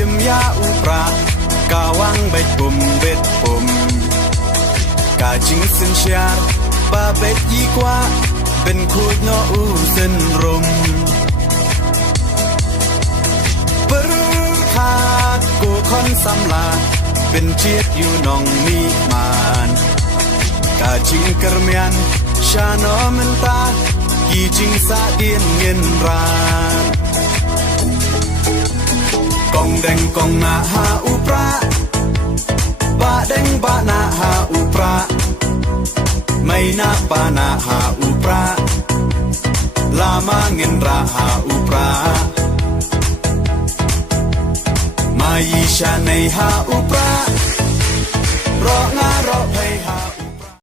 ชิมยาอุปรากาวังใบปุ่มเบ็ดปุ่มกาจิงสินเชียร์บาเบ็ดยีกว่าเป็นคูดนออูเส้นรมปรุขาดกูคอนสำลาเป็นเชียดอยู่นองมีมานกาจิงกระเมียนชาโนมันตายีจิงสาเดียนเงินรากองแดงกองนาหาอุปราบาแดงบานาหาอุปราไม่นาปานาหาอุปราลามาเงินราหาอุปรามายีชาในหาอุปรารองารอเพยหา